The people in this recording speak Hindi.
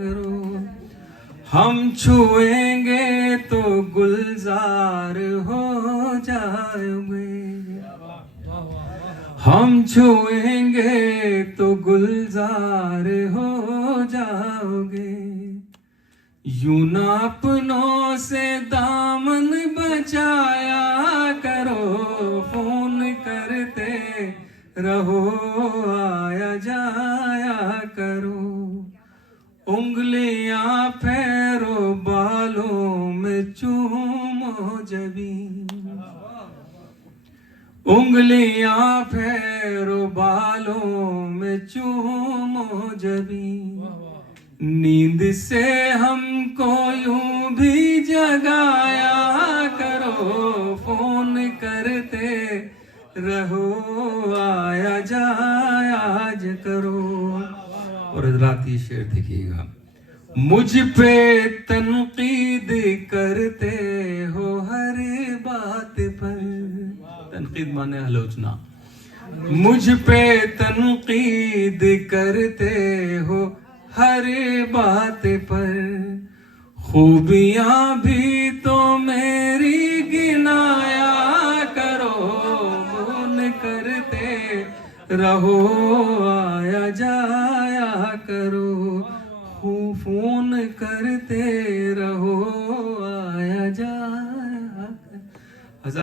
करो। हम छुएंगे तो गुलजार हो जाओगे, हम छुएंगे तो गुलजार हो जाओगे। यूं ना अपनों से दामन बचाया करो, फोन करते रहो आया जाया करो। उंगलियां फेरो बालों में चूमो जबी, उंगलियां फेरो बालों में चूमो जबी। नींद से हमको यूं भी जगाया करो, फोन करते रहो आया जाया करो। और रात ये शेर देखिएगा। मुझ पे तनकीद करते हो हर बात पर, तनकीद माने आलोचना। मुझ पे तनकीद करते हो हर बात पर, खूबियां भी तो मेरी गिनाया करो, फोन करते रहो आया जाया करो। फोन करते